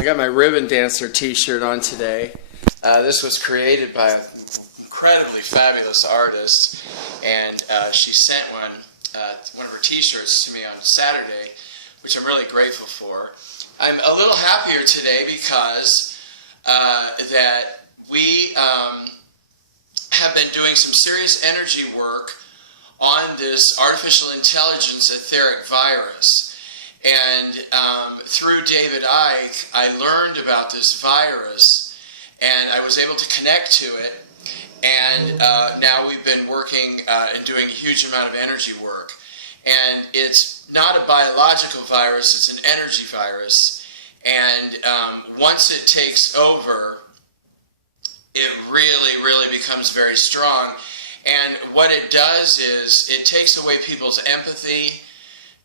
I got my Ribbon Dancer t-shirt on today. This was created by an incredibly fabulous artist, and she sent one of her t-shirts to me on Saturday, which I'm really grateful for. I'm a little happier today because that we have been doing some serious energy work on this artificial intelligence etheric virus. And through David Icke, I learned about this virus, and I was able to connect to it. And now we've been working and doing a huge amount of energy work. And it's not a biological virus, it's an energy virus. And once it takes over, it really becomes very strong. And what it does is it takes away people's empathy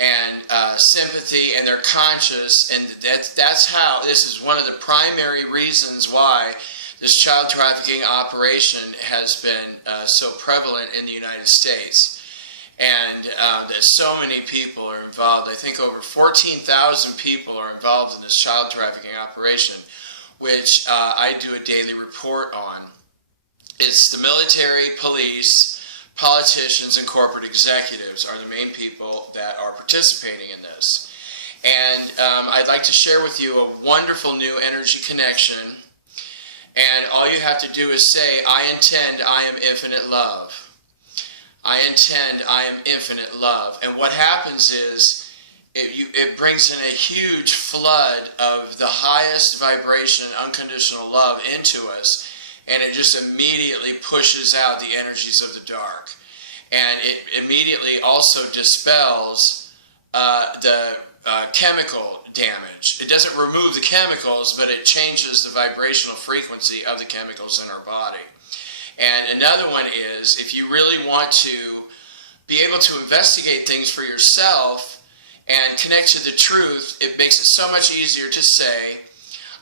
and sympathy and their conscience, and that's how, this is one of the primary reasons why this child trafficking operation has been so prevalent in the United States. And that so many people are involved. I think over 14,000 people are involved in this child trafficking operation, which I do a daily report on. It's the military, police, politicians, and corporate executives are the main people that are participating in this. And I'd like to share with you a wonderful new energy connection. And all you have to do is say, I intend, I am infinite love. I intend, I am infinite love. And what happens is, it brings in a huge flood of the highest vibration and unconditional love into us. And it just immediately pushes out the energies of the dark. And it immediately also dispels the chemical damage. It doesn't remove the chemicals, but it changes the vibrational frequency of the chemicals in our body. And another one is, if you really want to be able to investigate things for yourself and connect to the truth, it makes it so much easier to say,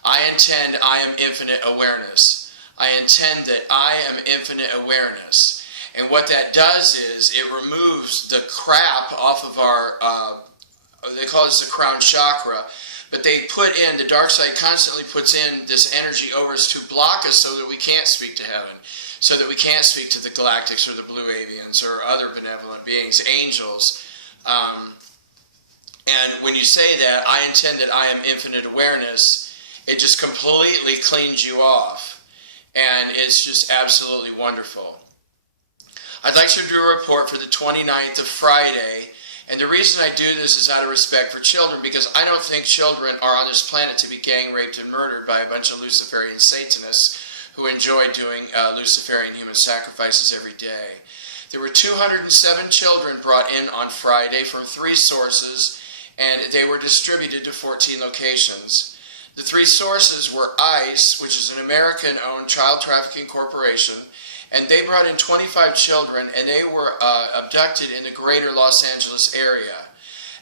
I intend, I am infinite awareness. I intend that I am infinite awareness. And what that does is it removes the crap off of our, they call this the crown chakra, but they put in, the dark side constantly puts in this energy over us to block us so that we can't speak to heaven, so that we can't speak to the galactics or the blue avians or other benevolent beings, angels. And when you say that, I intend that I am infinite awareness, it just completely cleans you off. And it's just absolutely wonderful. I'd like to do a report for the 29th of Friday. And the reason I do this is out of respect for children, because I don't think children are on this planet to be gang raped and murdered by a bunch of Luciferian Satanists who enjoy doing Luciferian human sacrifices every day. There were 207 children brought in on Friday from 3 sources, and they were distributed to 14 locations. The 3 sources were ICE, which is an American-owned child trafficking corporation, and they brought in 25 children, and they were abducted in the greater Los Angeles area.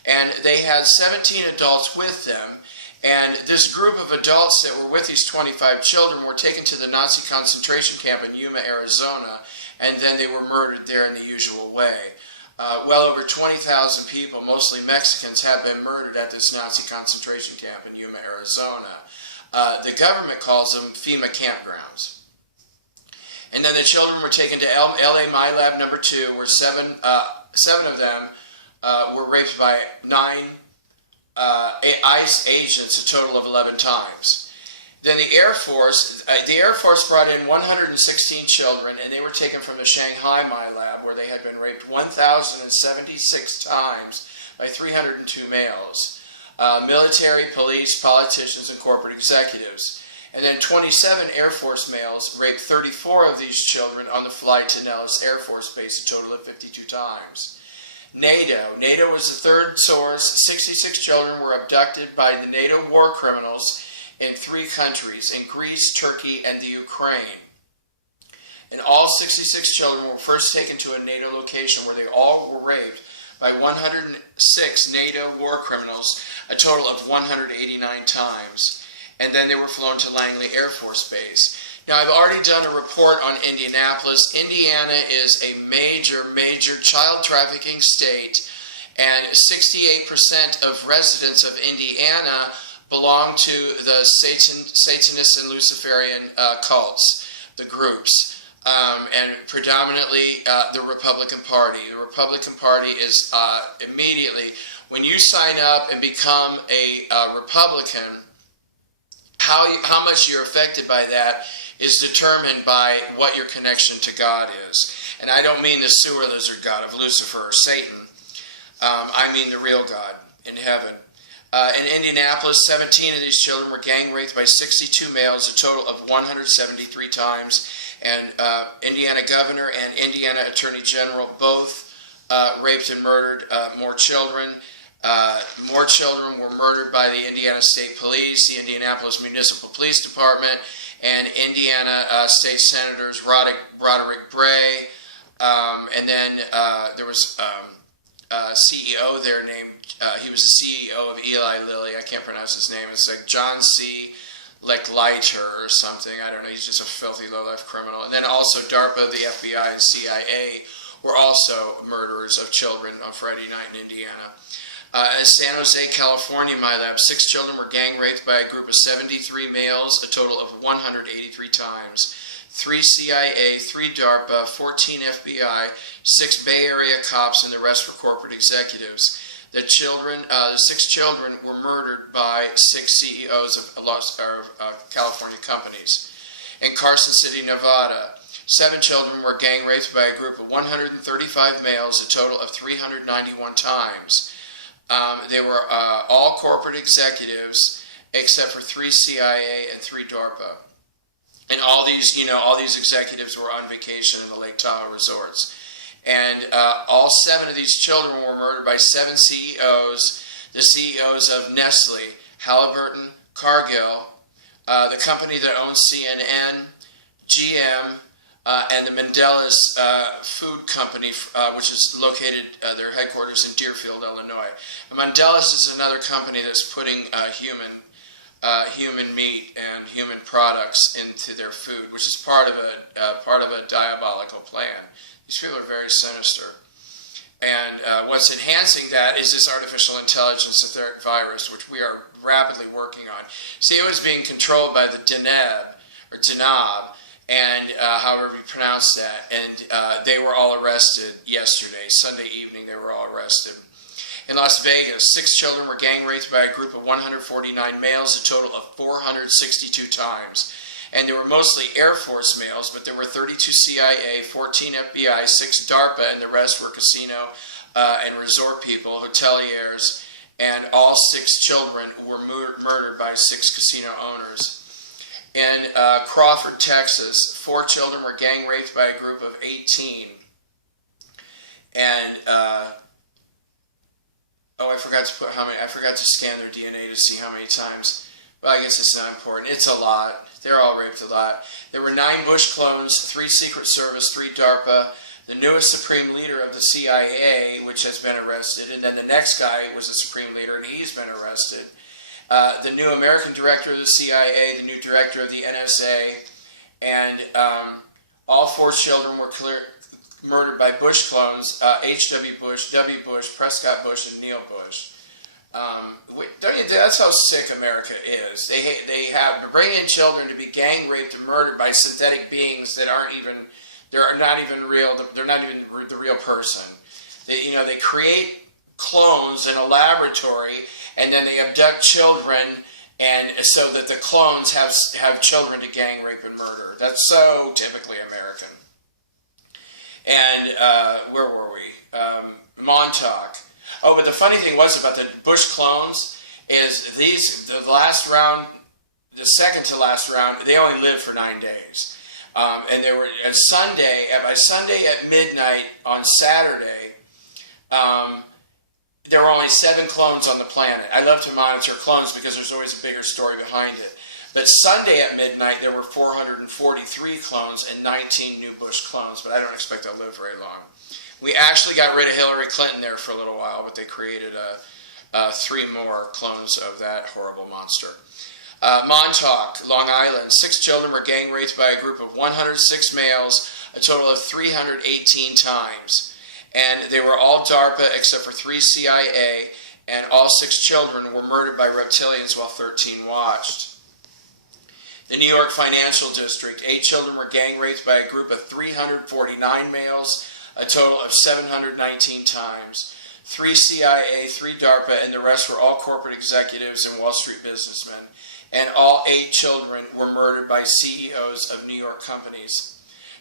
And they had 17 adults with them, and this group of adults that were with these 25 children were taken to the Nazi concentration camp in Yuma, Arizona, and then they were murdered there in the usual way. Well over 20,000 people, mostly Mexicans, have been murdered at this Nazi concentration camp in Yuma, Arizona. The government calls them FEMA campgrounds. And then the children were taken to LA My Lab number 2, where seven of them were raped by 9 ICE agents, a total of 11 times. Then the Air Force brought in 116 children, and they were taken from the Shanghai My Lab, where they had been raped 1,076 times by 302 males, military, police, politicians, and corporate executives. And then 27 Air Force males raped 34 of these children on the flight to Nellis Air Force Base, a total of 52 times. NATO was the 3rd source. 66 children were abducted by the NATO war criminals in 3 countries, in Greece, Turkey, and the Ukraine. And all 66 children were first taken to a NATO location where they all were raped by 106 NATO war criminals, a total of 189 times. And then they were flown to Langley Air Force Base. Now, I've already done a report on Indianapolis. Indiana is a major child trafficking state, and 68% of residents of Indiana belong to the Satanist and Luciferian cults, the groups, and predominantly the Republican Party. The Republican Party is immediately, when you sign up and become a Republican, how much you're affected by that is determined by what your connection to God is. And I don't mean the sewer lizard God of Lucifer or Satan. I mean the real God in heaven. In Indianapolis, 17 of these children were gang raped by 62 males, a total of 173 times. And Indiana Governor and Indiana Attorney General both raped and murdered more children. More children were murdered by the Indiana State Police, the Indianapolis Municipal Police Department, and Indiana State Senators Roderick Bray. And then there was a CEO there named, he was the CEO of Eli Lilly. I can't pronounce his name. It's like John C. Leiter or something. I don't know. He's just a filthy low-life criminal. And then also DARPA, the FBI, and CIA were also murderers of children on Friday night in Indiana. In San Jose, California, my lab, 6 children were gang raped by a group of 73 males, a total of 183 times. 3 CIA, 3 DARPA, 14 FBI, 6 Bay Area cops, and the rest were corporate executives. The 6 children were murdered by 6 CEOs of California companies. In Carson City, Nevada, 7 children were gang raped by a group of 135 males, a total of 391 times. They were all corporate executives except for 3 CIA and 3 DARPA. And all these executives were on vacation in the Lake Tahoe resorts. And all 7 of these children were murdered by 7 CEOs, the CEOs of Nestle, Halliburton, Cargill, the company that owns CNN, GM, and the Mandela's Food Company, which is located, their headquarters in Deerfield, Illinois. And Mandela's is another company that's putting human meat and human products into their food, which is part of a diabolical plan. These people are very sinister. And what's enhancing that is this artificial intelligence etheric virus, which we are rapidly working on. See, it was being controlled by the Deneb, or Deneb, and however you pronounce that. And they were all arrested yesterday, Sunday evening they were all arrested. In Las Vegas, 6 children were gang raped by a group of 149 males, a total of 462 times. And they were mostly Air Force males, but there were 32 CIA, 14 FBI, 6 DARPA, and the rest were casino and resort people, hoteliers, and all 6 children were murdered by 6 casino owners. In Crawford, Texas, 4 children were gang raped by a group of 18. And I forgot to put how many. I forgot to scan their DNA to see how many times. But I guess it's not important. It's a lot. They're all raped a lot. There were 9 Bush clones, 3 Secret Service, 3 DARPA, the newest Supreme Leader of the CIA, which has been arrested, and then the next guy was the Supreme Leader, and he's been arrested. The new American Director of the CIA, the new Director of the NSA, and all 4 children were murdered by Bush clones, H.W. Bush, W. Bush, Prescott Bush, and Neil Bush. That's how sick America is. They have bring in children to be gang raped and murdered by synthetic beings that they're not even real. They're not even the real person. They create clones in a laboratory, and then they abduct children, and so that the clones have children to gang rape and murder. That's so typically American. And where were we? Montauk. Oh, but the funny thing was about the Bush clones is the last round, the second to last round, they only lived for 9 days. And they were by Sunday at midnight on Saturday, there were only 7 clones on the planet. I love to monitor clones because there's always a bigger story behind it. But Sunday at midnight, there were 443 clones and 19 new Bush clones, but I don't expect they'll live very long. We actually got rid of Hillary Clinton there for a little while, but they created 3 more clones of that horrible monster. Montauk, Long Island, 6 children were gang raped by a group of 106 males, a total of 318 times. And they were all DARPA except for 3 CIA and all 6 children were murdered by reptilians while 13 watched. The New York Financial District, 8 children were gang raped by a group of 349 males, a total of 719 times. 3 CIA, 3 DARPA, and the rest were all corporate executives and Wall Street businessmen. And all 8 children were murdered by CEOs of New York companies.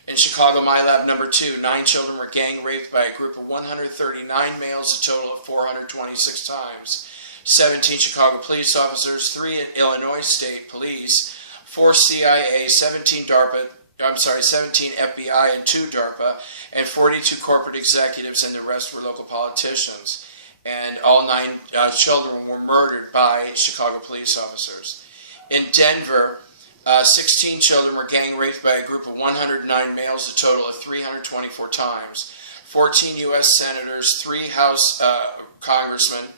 In Chicago, MyLab number 2, 9 children were gang raped by a group of 139 males, a total of 426 times. 17 Chicago police officers, 3 in Illinois State Police, 4 CIA, 17 FBI and 2 DARPA, and 42 corporate executives, and the rest were local politicians. And all 9 children were murdered by Chicago police officers. In Denver, 16 children were gang raped by a group of 109 males, a total of 324 times. 14 U.S. senators, 3 House congressmen,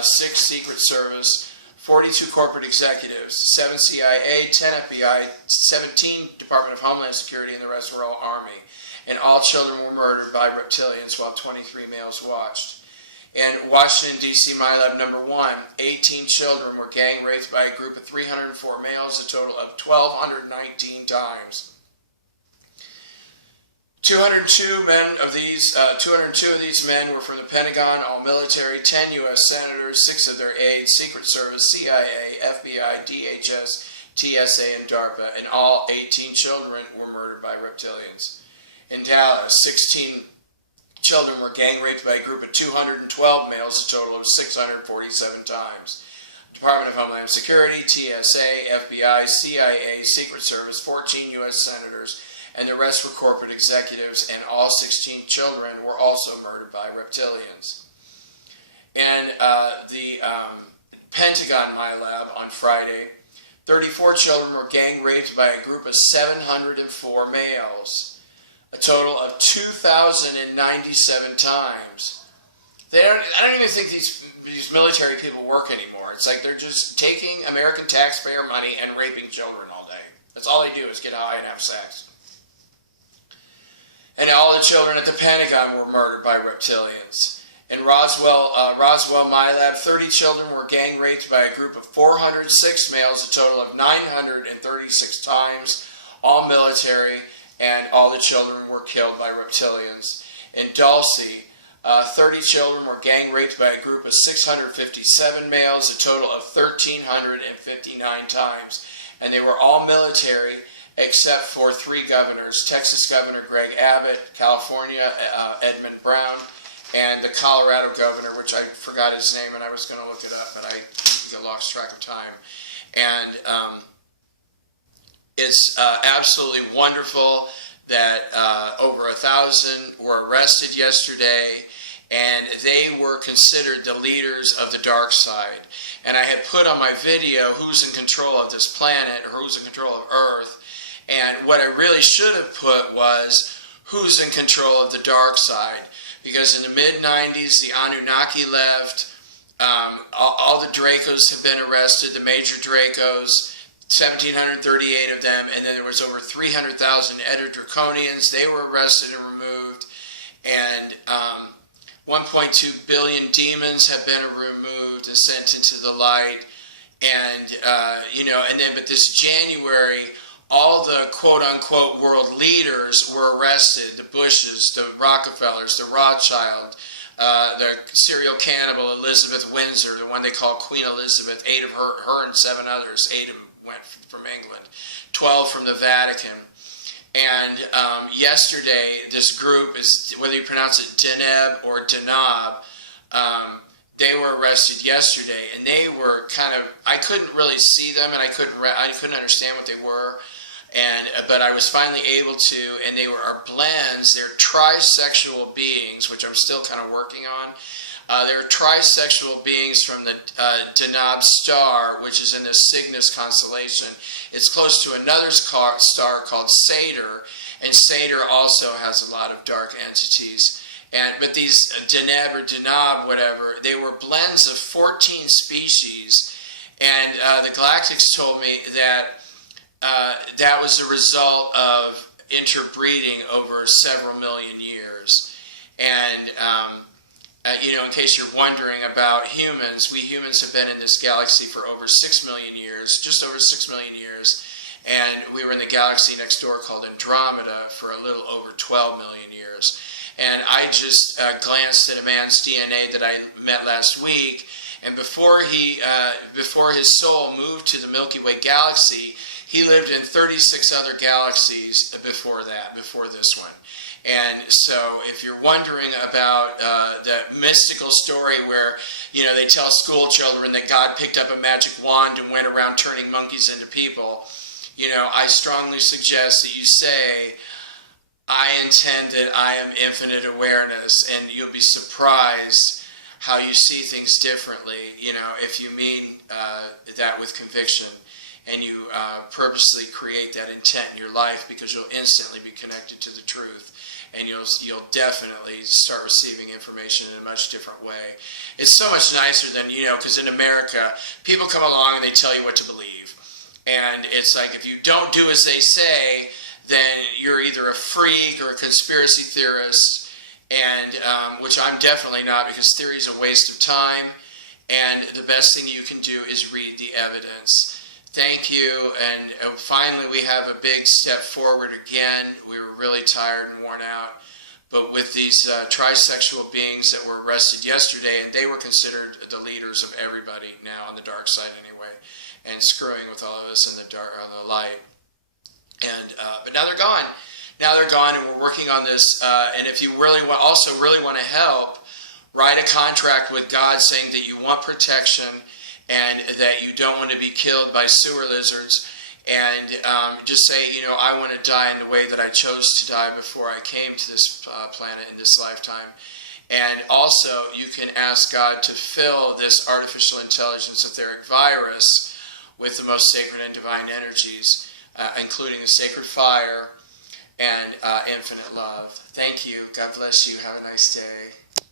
6 Secret Service, 42 corporate executives, 7 CIA, 10 FBI, 17 Department of Homeland Security, and the rest were all Army. And all children were murdered by reptilians while 23 males watched. In Washington, D.C., MyLab number 1, 18 children were gang raped by a group of 304 males, a total of 1,219 times. 202 of these men were from the Pentagon, all military, 10 U.S. senators, 6 of their aides, Secret Service, CIA, FBI, DHS, TSA, and DARPA, and all 18 children were murdered by reptilians. In Dallas, 16 children were gang raped by a group of 212 males, a total of 647 times. Department of Homeland Security, TSA, FBI, CIA, Secret Service, 14 U.S. senators, and the rest were corporate executives, and all 16 children were also murdered by reptilians. And the Pentagon MyLab on Friday, 34 children were gang raped by a group of 704 males, a total of 2,097 times. I don't even think these military people work anymore. It's like they're just taking American taxpayer money and raping children all day. That's all they do is get high and have sex. And all the children at the Pentagon were murdered by reptilians. In Roswell, MyLab, 30 children were gang raped by a group of 406 males, a total of 936 times, all military, and all the children were killed by reptilians. In Dulce, 30 children were gang raped by a group of 657 males, a total of 1,359 times, and they were all military except for 3 governors: Texas Governor Greg Abbott, California Edmund Brown, and the Colorado governor, which I forgot his name and I was going to look it up, but I lost track of time. And it's absolutely wonderful that over 1,000 were arrested yesterday, and they were considered the leaders of the dark side. And I had put on my video who's in control of this planet, or who's in control of Earth, and what I really should have put was who's in control of the dark side. Because in the mid-90s, the Anunnaki left, all the Dracos have been arrested, the major Dracos, 1,738 of them, and then there was over 300,000 Draconians. They were arrested and removed, and 1.2 billion demons have been removed and sent into the light, and but this January, all the quote-unquote world leaders were arrested: the Bushes, the Rockefellers, the Rothschild, the serial cannibal Elizabeth Windsor, the one they call Queen Elizabeth, 8 of her and 7 others. 8 of them went from England, 12 from the Vatican. And yesterday, this group, is whether you pronounce it Deneb or Deneb, they were arrested yesterday, and they were kind of, I couldn't really see them, and I couldn't understand what they were. But I was finally able to, and they are blends. They're trisexual beings, which I'm still kind of working on. They're trisexual beings from the Deneb star, which is in the Cygnus constellation. It's close to another star called Satyr, and Satyr also has a lot of dark entities. But these Deneb or Deneb, whatever, they were blends of 14 species, and the Galactics told me that that was a result of interbreeding over several million years. And in case you're wondering about humans, we humans have been in this galaxy for over 6 million years, just over 6 million years, and we were in the galaxy next door called Andromeda for a little over 12 million years. And I just glanced at a man's DNA that I met last week, and before his soul moved to the Milky Way galaxy, he lived in 36 other galaxies before this one. And so if you're wondering about the mystical story where, they tell school children that God picked up a magic wand and went around turning monkeys into people, I strongly suggest that you say, I intend that I am infinite awareness, and you'll be surprised how you see things differently, if you mean that with conviction. And you purposely create that intent in your life, because you'll instantly be connected to the truth, and you'll definitely start receiving information in a much different way. It's so much nicer than, because in America, people come along and they tell you what to believe. And it's like, if you don't do as they say, then you're either a freak or a conspiracy theorist, and which I'm definitely not, because theory is a waste of time, and the best thing you can do is read the evidence. Thank you, and finally we have a big step forward again. We were really tired and worn out, but with these trisexual beings that were arrested yesterday, and they were considered the leaders of everybody now on the dark side anyway, and screwing with all of us in the dark, on the light. And but now they're gone. Now they're gone, and we're working on this. And if you really want to help, write a contract with God saying that you want protection, and that you don't want to be killed by sewer lizards, and just say, I want to die in the way that I chose to die before I came to this planet in this lifetime. And also, you can ask God to fill this artificial intelligence etheric virus with the most sacred and divine energies, including the sacred fire and infinite love. Thank you. God bless you. Have a nice day.